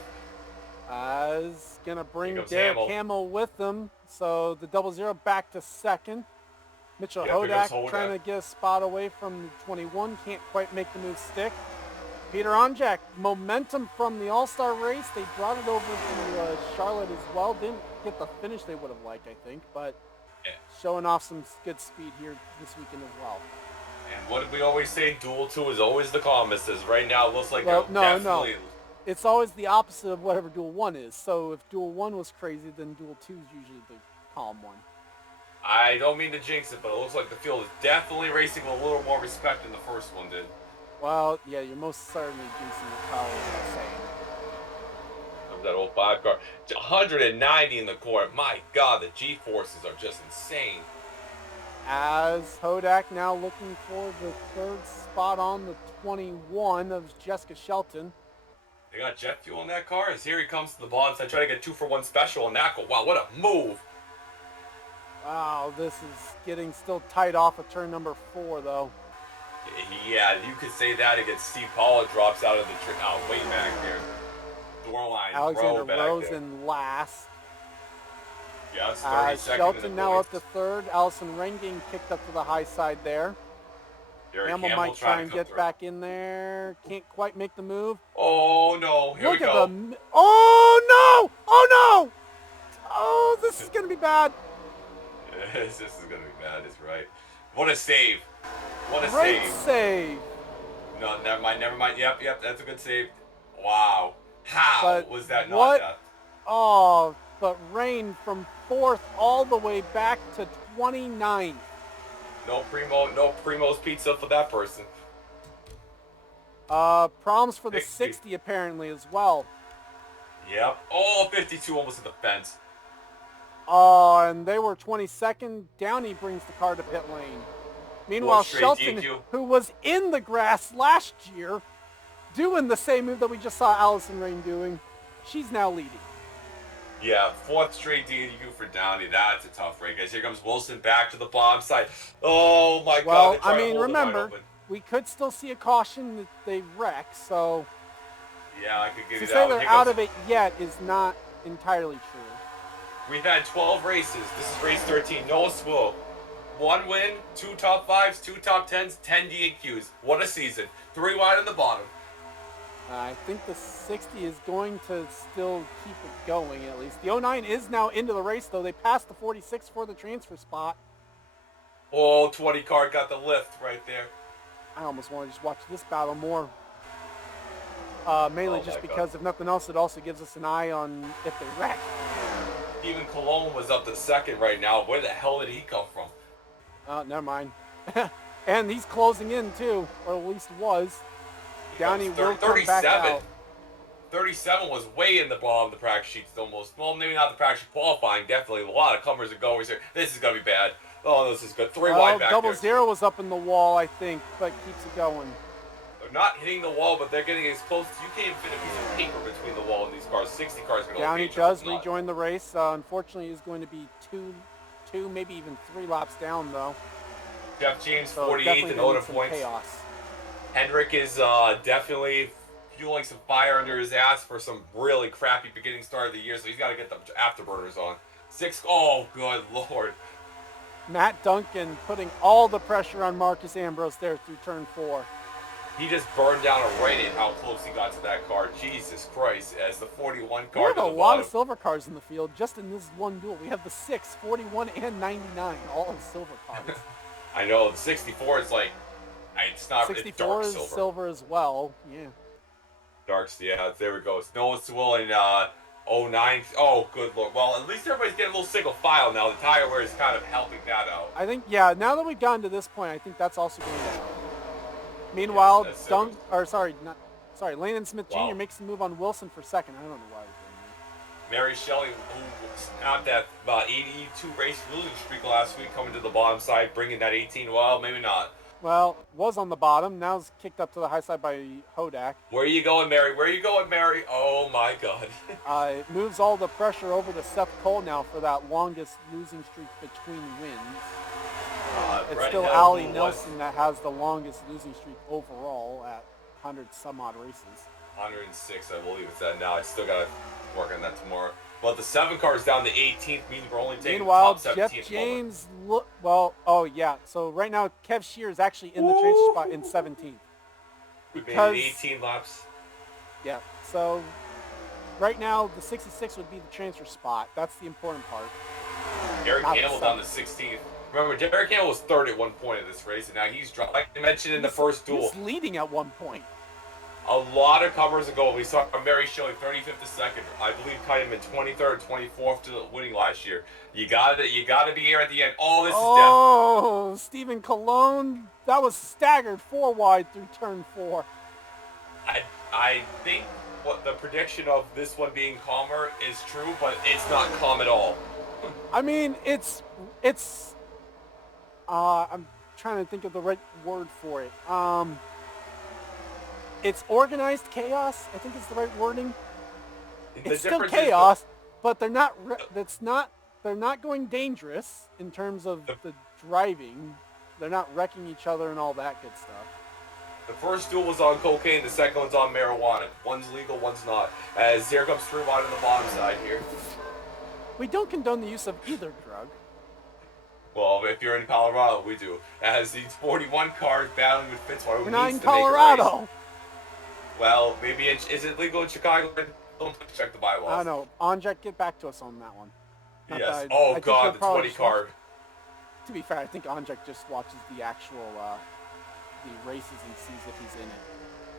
Is gonna bring Derek Hamill with them. So the 00 back to second. Mitchell Hodak trying to get a spot away from the 21. Can't quite make the move stick. Peter Onjak, momentum from the All-Star race. They brought it over to Charlotte as well. Didn't get the finish they would have liked, I think, but showing off some good speed here this weekend as well. And what did we always say? Duel 2 is always the calmest. As right now it looks like no. It's always the opposite of whatever Duel 1 is. So if Duel 1 was crazy, then Duel 2 is usually the calm one. I don't mean to jinx it, but it looks like the field is definitely racing with a little more respect than the first one did. Well, yeah, you're most certainly jinxing the car, as I'm saying. Remember that 05 car? 190 in the court. My God, the G-forces are just insane. As Hodak now looking for the 3rd spot on the 21 of Jessica Shelton. They got jet fuel in that car. As here he comes to the bottom side, trying to get 2-for-1 special on that. Wow, what a move! Wow, this is getting still tight off of turn number 4, though. Yeah, you could say that against Steve Paula drops out of the way back here. Doorline. Alexander Rose in last. Yeah, it's 32nd. Shelton now up to 3rd. Allison Rain getting kicked up to the high side there. Hamill might try and get back in there. Can't quite make the move. Oh no! Here we go. Oh no! Oh no! Oh, this is gonna be bad. This is gonna be bad. Is right. What a save! What a Great save! No, never mind. Yep. That's a good save. Wow. How was that not that? Oh, but Rain from 4th all the way back to 29th. No Primo's pizza for that person. Problems for the 60 apparently as well. Yep. Oh, 52 almost at the fence. Oh, and they were 22nd. Downey brings the car to pit lane. Meanwhile, Shelton, DQ. who was in the grass last year, doing the same move that we just saw Allison Rain doing, she's now leading. Yeah, 4th straight DQ for Downey. That's a tough break. As here comes Wilson back to the bomb side. Oh my God! Well, They try I to mean, hold him wide remember, open. we could still see a caution that they wreck, so Yeah, I could give to you say that. they're out of it yet is not entirely true. We've had 12 races. This is race 13. Noah Swill. 1 win, 2 top 5s, 2 top 10s, 10 DQs. What a season. 3 wide on the bottom. I think the 60 is going to still keep it going, at least. The 09 is now into the race, though. They passed the 46 for the transfer spot. Oh, 20 car got the lift right there. I almost want to just watch this battle more. Mainly just because, if nothing else, it also gives us an eye on if they wreck. Even Cologne was up to 2nd right now. Where the hell did he come from? Never mind. And he's closing in, too, or at least was. Downey will come back out. 37 was way in the bottom of the practice sheets almost. Well, maybe not the practice sheet qualifying. Definitely a lot of comers and goers here. This is going to be bad. Oh, this is good. 3 wide back there. 00 was up in the wall, I think, but keeps it going. They're not hitting the wall, but they're getting as close. You can't even fit a piece of paper between the wall and these cars. 60 cars going to Downey does rejoin the race. Unfortunately, he's going to be two, maybe even 3 laps down, though. Jeff James, So 48th and out points. Chaos. Hendrick is definitely fueling some fire under his ass for some really crappy beginning start of the year, so he's got to get the afterburners on. 6, oh, good Lord. Matt Duncan putting all the pressure on Marcus Ambrose there through turn 4. He just burned down a right in how close he got to that car. Jesus Christ, as the 41 car We have to the a lot bottom. of silver cars in the field just in this one duel. We have the 6, 41, and 99, all in silver cars. I know, the 64 is like, it's not, 64 it's dark is silver as well, yeah. Darks, yeah, there we go. Noah Sewell in 09. Oh, good Lord. Well, at least everybody's getting a little single file now. The tire wear is kind of helping that out. I think, yeah, now that we've gotten to this point, I think that's also going to help. Meanwhile, Landon Smith Jr. makes a move on Wilson for 2nd. I don't know why he's doing that. Mary Shelley, who snapped that 82 race losing streak last week, coming to the bottom side, bringing that 18. Well, maybe not. Well, was on the bottom. Now it's kicked up to the high side by Hodak. Where are you going, Mary? Where are you going, Mary? Oh, my God. It moves all the pressure over to Seth Cole now for that longest losing streak between wins. It's still Allie Nelson that has the longest losing streak overall at 100 some odd races. 106, I believe it's that now. I still got to work on that tomorrow. But the 7 car is down to 18th, means we're only taking Meanwhile, top 17 Jeff James, so right now Kev Shear is actually in the transfer spot in 17th. We've made 18 laps. Yeah, so right now the 66 would be the transfer spot. That's the important part. Derek Campbell down to 16th. Remember, Derek Campbell was 3rd at one point of this race, and now he's dropped. Like I mentioned in the first duel. He's leading at one point. A lot of covers ago, we saw Mary Shelley 35th to 2nd. I believe Kaiman 23rd, 24th to winning last year. You gotta be here at the end. Oh, this is death. Oh, Stephen Cologne, that was staggered 4 wide through turn 4. I think what the prediction of this one being calmer is true, but it's not calm at all. I mean, I'm trying to think of the right word for it. It's organized chaos, I think is the right wording. It's still chaos, but they're not going dangerous in terms of the driving. They're not wrecking each other and all that good stuff. The first duel was on cocaine, the second one's on marijuana. One's legal, one's not. As here comes 3 wide on the bottom side here. We don't condone the use of either drug. Well, if you're in Colorado, we do. As these 41 cars battling with Fitzwater. We're not in Colorado. Well, maybe is it legal in Chicagoland? Don't check the bylaws. I don't know. Anjek, get back to us on that one. Yes. Oh, God, the 20 car. To be fair, I think Anjek just watches the actual the races and sees if he's in it.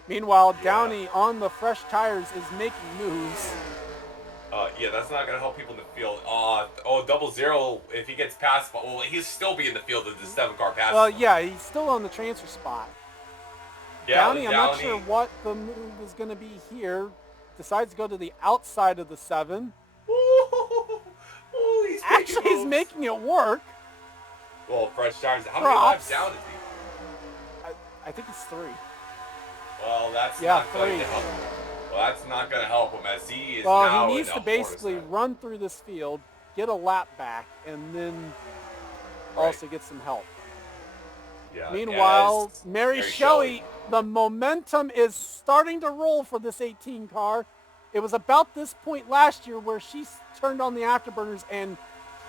Meanwhile, Downey on the fresh tires is making moves. Yeah, that's not going to help people in the field. 00, if he gets past, well, he'll still be in the field if the 7 car passes. Well, yeah, he's still on the transfer spot. Yeah, Downey, I'm not sure what the move is going to be here. Decides to go to the outside of the 7. Ooh, he's making it work. Well, fresh tires. How many laps down is he? I think it's 3. Well, that's 3. not going to help him. Well, that's not going to help him as he is well, now he needs in to basically run through this field, get a lap back, and then also get some help. Yeah, Meanwhile, Mary Shelley, the momentum is starting to roll for this 18 car. It was about this point last year where she turned on the afterburners and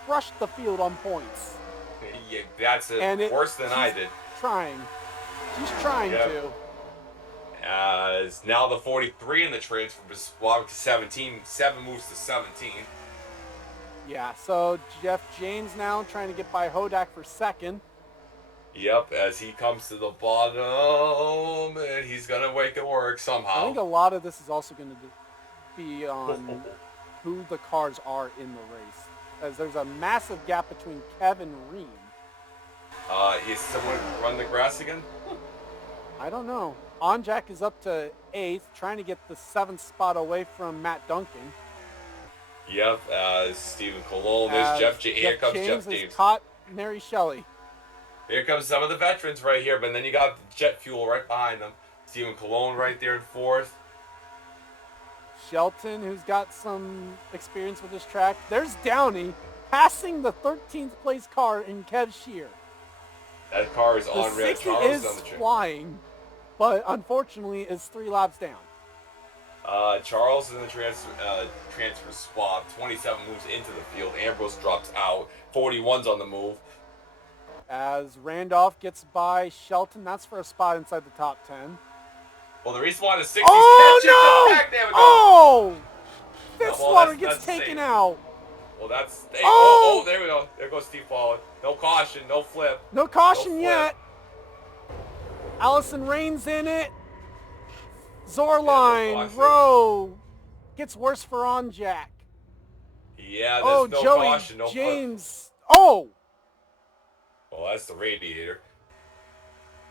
crushed the field on points. Yeah, that's worse than I did. She's trying to. As now the 43 in the transfer swap to 17. 7 moves to 17. Yeah, so Jeff James now trying to get by Hodak for second. Yep, as he comes to the bottom, and he's going to make it work somehow. I think a lot of this is also going to be on who the cars are in the race, as there's a massive gap between Kev and Reem. Is someone run the grass again? I don't know. Onjak is up to 8th, trying to get the 7th spot away from Matt Duncan. Yep, Stephen Cologne is here comes Jeff James. Has caught Mary Shelley. Here comes some of the veterans right here, but then you got Jet Fuel right behind them. Stephen Cologne right there in 4th. Shelton, who's got some experience with this track. There's Downey passing the 13th place car in Kev Shear. That car is on red. The 60 is flying, but unfortunately is 3 laps down. Charles is in the transfer spot. 27 moves into the field. Ambrose drops out. 41's on the move. As Randolph gets by Shelton, that's for a spot inside the top 10. Well, the respawn is 60. Oh, no! Oh! Fitzwater gets taken out. Well, that's... Oh, there we go. There goes Steve Pollard. No caution, no flip. No caution yet. Allison Rain's in it. Zorline, Rowe. Gets worse for Onjak. Yeah, there's no Joey caution, no James. flip. Oh! Well, that's the radiator.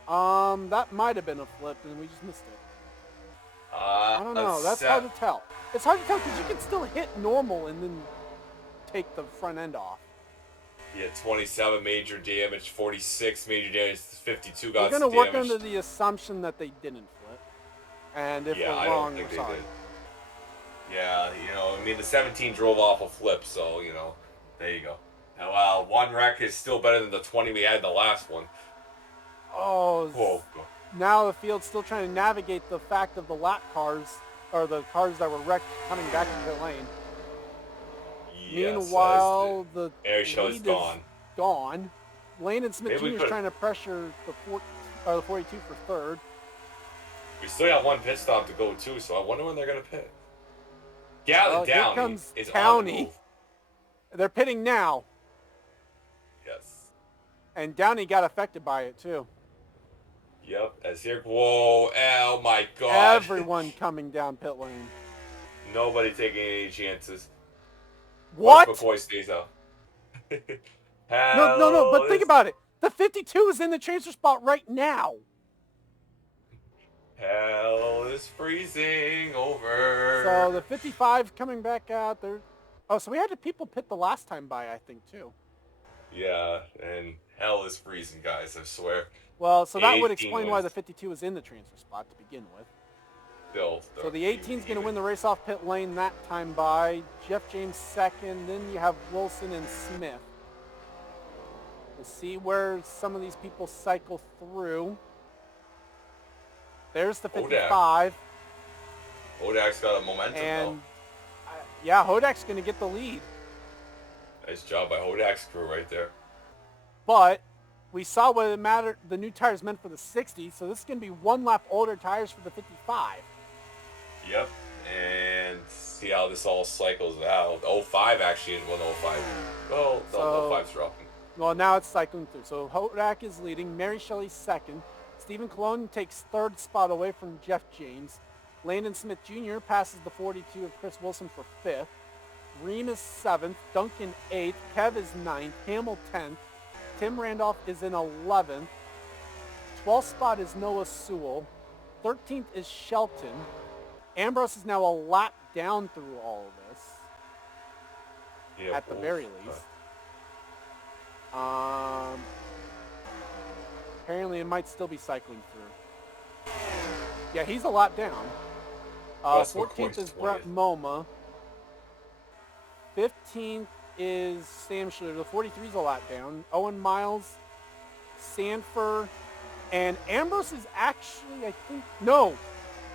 That might have been a flip, and we just missed it. I don't know. That's hard to tell. It's hard to tell because you can still hit normal and then take the front end off. Yeah, 27 major damage, 46 major damage, 52 got damaged. We're going to work under the assumption that they didn't flip. And if we're wrong, we're sorry. Yeah, I mean, the 17 drove off a flip, so, there you go. Now, one wreck is still better than the 20 we had in the last one. Whoa. Now the field's still trying to navigate the fact of the lap cars, or the cars that were wrecked coming back to pit lane. Yes, meanwhile, the air show is gone. Lane and Smith Jr. is trying to pressure the 42 for third. We still got one pit stop to go, too, so I wonder when they're going to pit. Downey here comes is Downey. on the move. They're pitting now. Yes. And Downey got affected by it, too. Yep, whoa, oh my God. Everyone coming down pit lane. Nobody taking any chances. What? McCoy stays out. No, but think about it. The 52 is in the transfer spot right now. Hell is freezing over. So the 55 coming back out there. Oh, so we had people pit the last time by, I think, too. Yeah, and hell is freezing, guys, I swear. Well, so that would explain why the 52 is in the transfer spot to begin with. So the 18 is going to win the race off pit lane that time by Jeff James second. Then you have Wilson and Smith. We'll see where some of these people cycle through. There's the 55. Hodak's got a momentum, and yeah, Hodak's going to get the lead. Nice job by Hodak's crew right there. But we saw what the new tires meant for the 60, so this is going to be one lap older tires for the 55. Yep, and see how this all cycles out. 05 actually, well, 05. Well, the 05's dropping. Well, now it's cycling through. So Hodak is leading, Mary Shelley second. Stephen Cologne takes third spot away from Jeff James. Landon Smith Jr. passes the 42 of Chris Wilson for fifth. Reem is 7th, Duncan 8th, Kev is 9th, Hamill 10th, Tim Randolph is in 11th, 12th spot is Noah Sewell, 13th is Shelton. Ambrose is now a lap down through all of this, at the very least. Apparently, it might still be cycling through. Yeah, he's a lot down. Wes 14th McCoy's is 20th. Brett Moma. 15th is Sam Schluter. The 43 is a lot down. Owen Miles, Sanford, and Ambrose is actually, I think, no.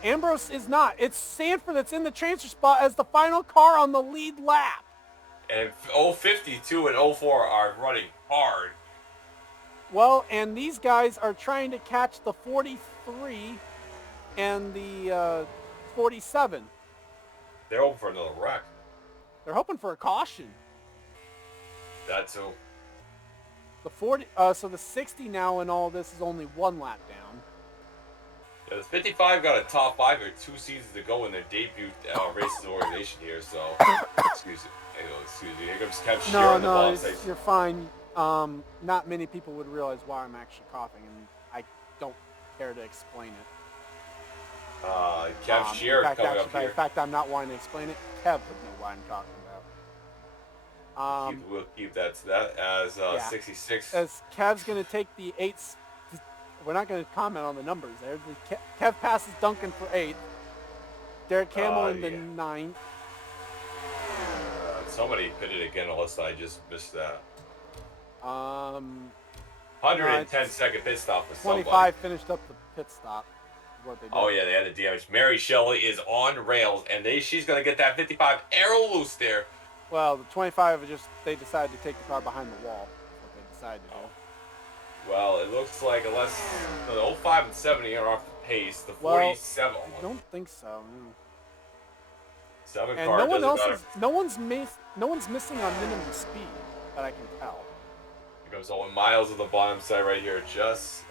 Ambrose is not. It's Sanford that's in the transfer spot as the final car on the lead lap. And 052 and 04 are running hard. Well, and these guys are trying to catch the 43 and the 47. They're hoping for another wreck. They're hoping for a caution. That too. The 40, so the 60 now in all this is only one lap down. Yeah, the 55 got a top 5 or 2 seasons ago in their debut races organization here. So, excuse me. Here comes Kev Shearer on the bottom stage. You're fine. Not many people would realize why I'm actually coughing, and I don't care to explain it. Kev Shearer coming up here. In fact, I'm not wanting to explain it. Kev would know what I'm talking about. We'll keep that to that as 66. As Kev's going to take the 8th. We're not going to comment on the numbers there. Kev passes Duncan for 8th. Derek Hamill in the 9th. Somebody pitted again, unless I just missed that. 110-second pit stop for 25 somebody. finished up the pit stop. What they did. Oh, yeah, they had the damage. Mary Shelley is on rails, and she's going to get that 55 arrow loose there. Well, the 25 they decided to take the car behind the wall. That's what they decided to do. Well, it looks like unless the 05 and 70 are off the pace, the 47. I don't think so. No. 7 and car no one doesn't else matter. no one's missing on minimum speed that I can tell. Here goes Owen Miles on the bottom side right here. Just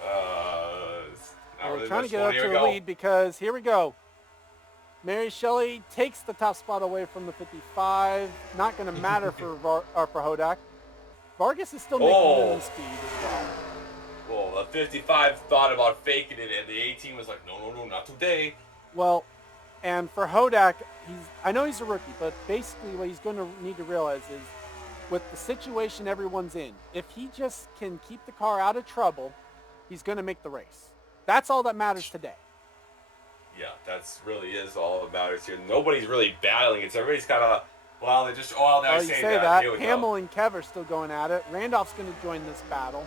We're trying to get up to the lead because here we go. Mary Shelley takes the top spot away from the 55. Not going to matter for Hodak. Vargas is still making minimum speed as well. Well, the 55 thought about faking it, and the 18 was like, no, not today. Well, and for Hodak, I know he's a rookie, but basically what he's going to need to realize is with the situation everyone's in, if he just can keep the car out of trouble, he's going to make the race. That's all that matters today. Yeah, that's really is all that matters here. Nobody's really battling. Everybody's kind of, well, they just, oh, now you say that. Hamill and Kev are still going at it. Randolph's going to join this battle.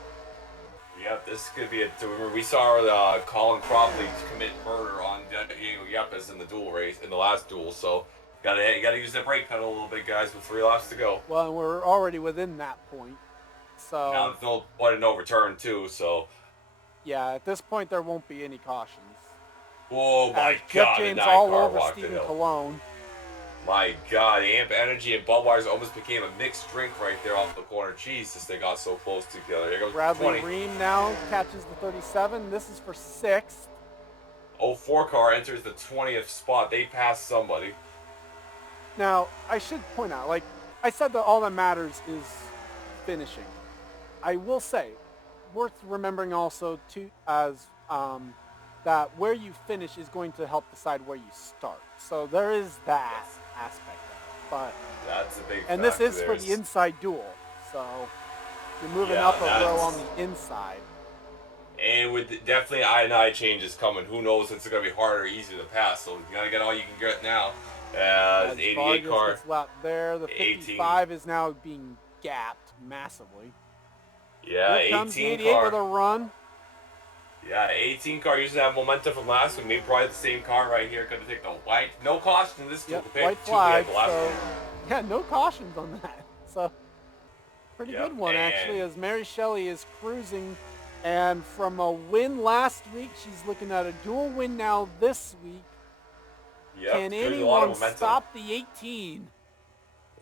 Yep, this could be we saw Colin Crawley commit murder on Yepes in the duel race, in the last duel, so you gotta use the brake pedal a little bit, guys, with 3 laps to go. Well, and we're already within that point, so... Now there's no point in no return, too, so... Yeah, at this point, there won't be any cautions. Oh, my God, Jeff James all over Stephen Colon. My God, Amp Energy and Budweiser almost became a mixed drink right there off the corner. Jesus, they got so close together. Here goes Bradley 20. Ream now catches the 37. This is for 6th. 04 car enters the 20th spot. They passed somebody. Now, I should point out, like I said, that all that matters is finishing. I will say, worth remembering also too, as that where you finish is going to help decide where you start. So there is that aspect of it. But that's a big and this is for the inside duel. So you're moving up a row on the inside. And with definitely I&I changes coming, who knows if it's going to be harder or easier to pass. So you got to get all you can get now. As 88 Vargas car. gets lapped there. The 55 is now being gapped massively. Yeah, Here comes 18 the 88 car. with a run. Yeah, 18 car using that momentum from last week. Maybe probably the same car right here. Going to take the white. No caution in this duel. White flag. So, yeah, no cautions on that. So, pretty good one, actually, as Mary Shelley is cruising. And from a win last week, she's looking at a dual win now this week. Yep, can anyone stop the 18?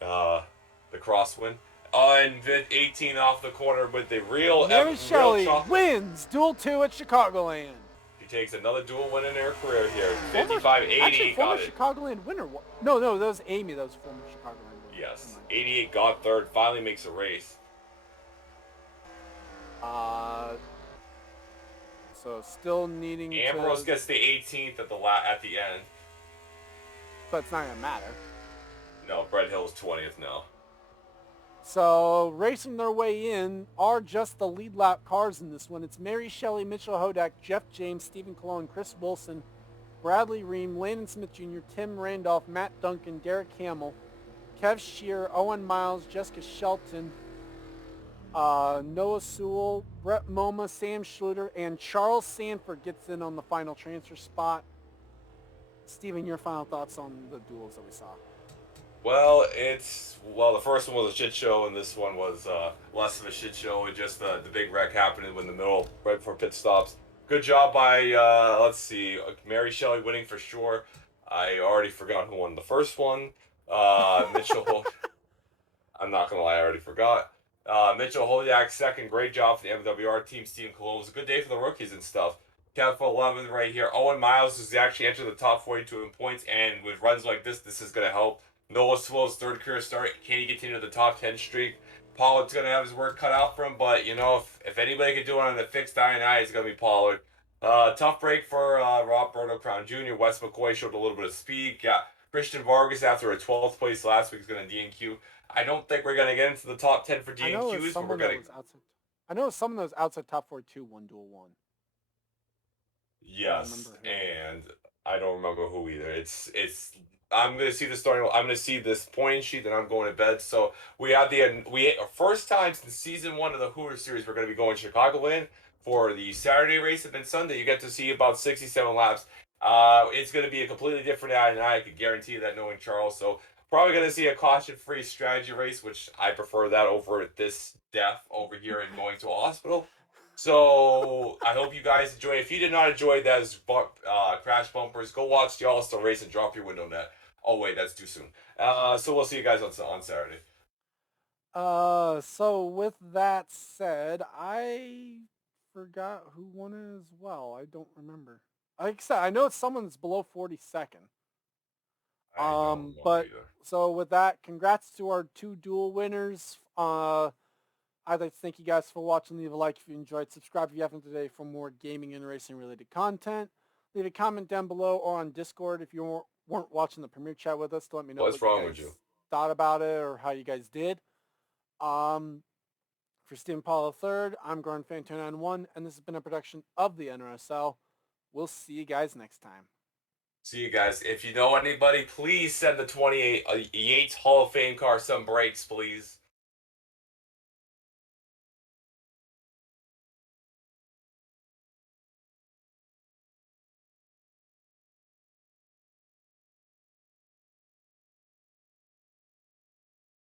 The crosswind. And 18 off the corner with the real Mary Shelley wins Duel 2 at Chicagoland. She takes another dual win in her career here. 55-88 actually, got former it. Chicagoland winner. No, that was Amy. That was former Chicagoland winner. Yes, 88 got third. Finally makes a race. So still needing Ambrose gets the 18th at the end. But it's not gonna matter. No, Brett Hill's 20th now. So racing their way in are just the lead lap cars in this one. It's Mary Shelley, Mitchell Hodak, Jeff James, Stephen Cologne, Chris Wilson, Bradley Ream, Landon Smith Jr., Tim Randolph, Matt Duncan, Derek Hamill, Kev Shear, Owen Miles, Jessica Shelton, Noah Sewell, Brett Moma, Sam Schluter, and Charles Sanford gets in on the final transfer spot. Steven, your final thoughts on the duels that we saw? Well, the first one was a shit show, and this one was less of a shit show. And just the big wreck happening in the middle, right before pit stops. Good job by let's see, Mary Shelley winning for sure. I already forgot who won the first one. Mitchell. I'm not gonna lie, I already forgot. Mitchell Holiak second, great job for the MWR team. Steve Cologne, it was a good day for the rookies and stuff. Kev 11 right here. Owen Miles has actually entered the top 42 in points, and with runs like this is gonna help. Noah Swill's third career start. Can he continue the top 10 streak? Pollard's gonna have his work cut out for him, but you know, if anybody can do it on the fixed I&I, it's gonna be Pollard. Tough break for Rob Berto Crown Jr. Wes McCoy showed a little bit of speed. Got Christian Vargas after a 12th place last week is gonna DNQ. I don't think we're gonna get into the top 10 for DNQs, but we're gonna. I know someone that was outside top 42 won Duel 1. Yes, and I don't remember who either. I'm gonna see the starting. I'm gonna see this point sheet, and I'm going to bed. So we had first time since season 1 of the Hooter series. We're gonna be going Chicagoland for the Saturday race, and then Sunday you get to see about 67 laps. It's gonna be a completely different night, and I can guarantee that knowing Charles. So probably gonna see a caution-free strategy race, which I prefer that over this death over here and going to a hospital. So I hope you guys enjoy. If you did not enjoy those crash bumpers, go watch the All-Star race and drop your window net. Oh wait, that's too soon. So we'll see you guys on Saturday. So with that said, I forgot who won it as well. I don't remember. Like I said, I know it's someone that's below 42nd. But either. So with that, congrats to our 2 duel winners. I'd like to thank you guys for watching. Leave a like if you enjoyed. Subscribe if you haven't today for more gaming and racing related content. Leave a comment down below or on Discord if you weren't watching the premiere chat with us to let me know what's wrong with you thought about it or how you guys did. For Stephen Paul III, I'm Gordon Fan 291, and this has been a production of the NRSL. We'll see you guys next time. See you guys. If you know anybody, please send the 28 Yates Hall of Fame car some breaks, please.